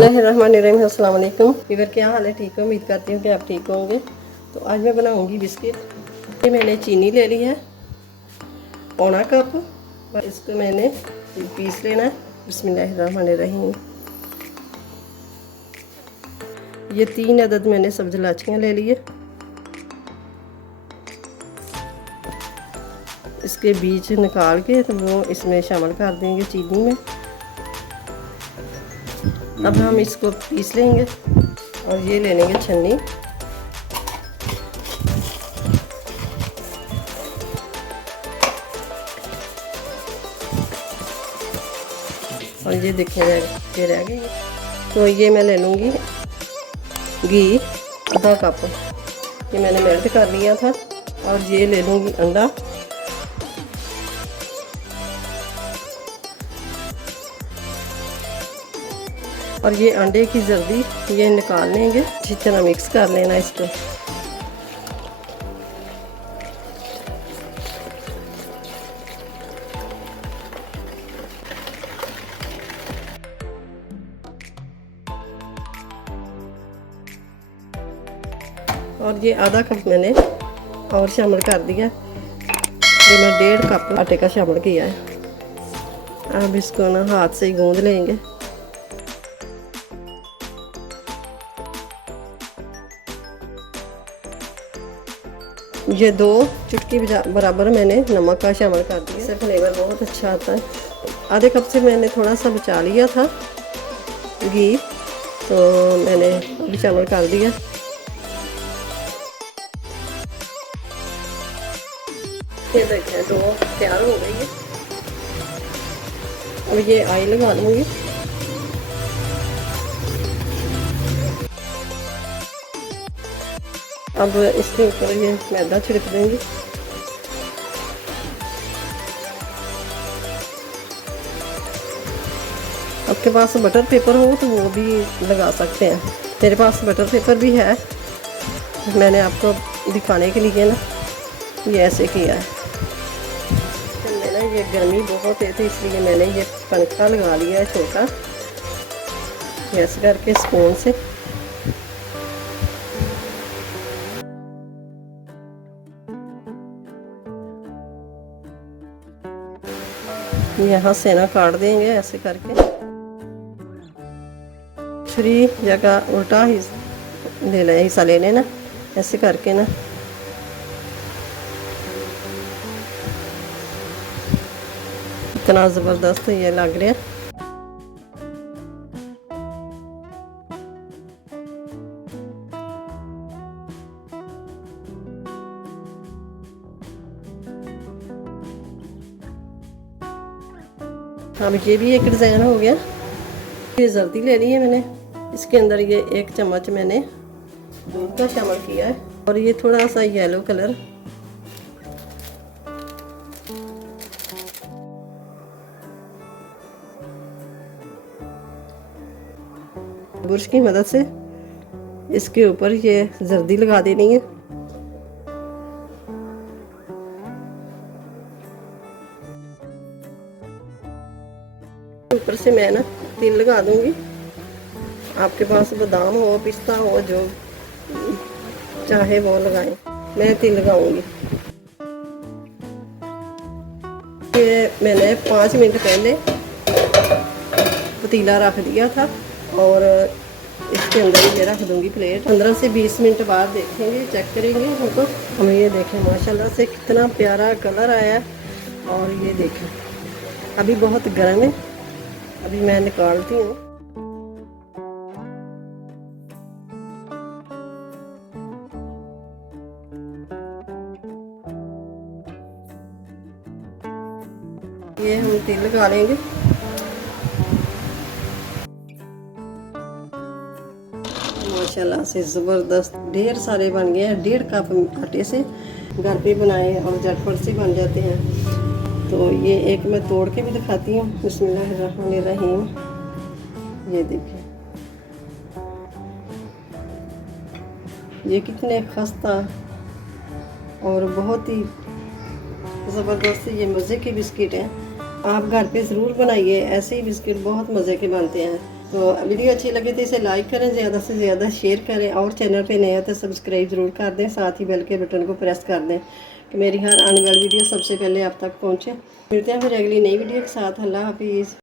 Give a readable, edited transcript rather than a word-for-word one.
बिस्मिल्लाहिर्रहमानिर्रहीम। अस्सलाम वालेकुम। इधर क्या हाल है? ठीक है, उम्मीद करती हूँ कि आप ठीक होंगे। तो आज मैं बनाऊँगी बिस्किट। ये मैंने चीनी ले ली है पौना कप, और इसको मैंने पीस लेना है। बिस्मिल्लाहिर्रहमानिर्रहीम। ये 3 अदद मैंने सब्ज़ इलायचियाँ ले ली है। इसके बीज निकाल के तो वो इसमें शामिल कर देंगे चीनी में। अब हम इसको पीस लेंगे और ये ले लेंगे छन्नी। और ये देखिए ये रह गई। तो ये मैं ले लूँगी घी आधा कप, ये मैंने मेल्ट कर लिया था। और ये ले लूँगी अंडा, और ये अंडे की जर्दी ये निकाल लेंगे। अच्छी तरह मिक्स कर लेना इसको। और ये आधा कप मैंने और शामिल कर दिया। ये मैं 1.5 कप आटे का शामिल किया है। अब इसको ना हाथ से ही गूंद लेंगे। ये 2 चुटकी बराबर मैंने नमक का शामिल कर दिया। इससे फ्लेवर बहुत अच्छा आता है। आधे कप से मैंने थोड़ा सा बचा लिया था घी, तो मैंने अभी शामिल कर दिया। ये देखिए डो तैयार हो गई है। अब ये ऑयल लगा लूँगी। अब इसके ऊपर ये मैदा छिड़क देंगे। आपके पास बटर पेपर हो तो वो भी लगा सकते हैं। मेरे पास बटर पेपर भी है। मैंने आपको दिखाने के लिए ना ये ऐसे किया है। तो मैंने ये गर्मी बहुत है तो इसलिए मैंने ये पंखा लगा लिया है छोटा, ऐसे करके स्पून से। यहाँ से ना काट देंगे ऐसे करके। छुरी जगह उल्टा ही हिस्सा ले लेना ऐसे करके ना। इतना ज़बरदस्त ये लग रहा है। अब ये भी एक डिज़ाइन हो गया। ये जर्दी ले ली है मैंने। इसके अंदर ये 1 चम्मच मैंने दूध का शामिल किया है, और ये थोड़ा सा येलो कलर। ब्रश की मदद से इसके ऊपर ये जर्दी लगा देनी है। ऊपर से मैं ना तिल लगा दूंगी। आपके पास बादाम हो, पिस्ता हो, जो चाहे वो लगाएं। मैं तिल लगाऊंगी। ये मैंने 5 मिनट पहले पतीला रख दिया था, और इसके अंदर ये रख दूंगी प्लेट। 15 से 20 मिनट बाद देखेंगे, चेक करेंगे हमको। हम ये देखें माशाल्लाह से कितना प्यारा कलर आया है। और ये देखें अभी बहुत गर्म है, अभी मैं निकालती हूँ। ये हम तिल लगा लेंगे। माशाल्लाह से ज़बरदस्त ढेर सारे बन गए हैं। 1.5 कप आटे से घर पे बनाए और झटपट से बन जाते हैं। तो ये एक मैं तोड़ के भी दिखाती हूँ। बिस्मिल्लाहिर्रहमानिर्रहीम। ये देखिए ये कितने खस्ता और बहुत ही ज़बरदस्त ये मज़े के बिस्किट हैं। आप घर पे ज़रूर बनाइए, ऐसे ही बिस्किट बहुत मज़े के बनते हैं। तो वीडियो अच्छी लगे तो इसे लाइक करें, ज़्यादा से ज़्यादा शेयर करें, और चैनल पे नए हैं तो सब्सक्राइब ज़रूर कर दें, साथ ही बेल के बटन को प्रेस कर दें कि मेरी हर आने वाली वीडियो सबसे पहले आप तक पहुँचे। मिलते हैं फिर अगली नई वीडियो के साथ। अल्लाह हाफिज़।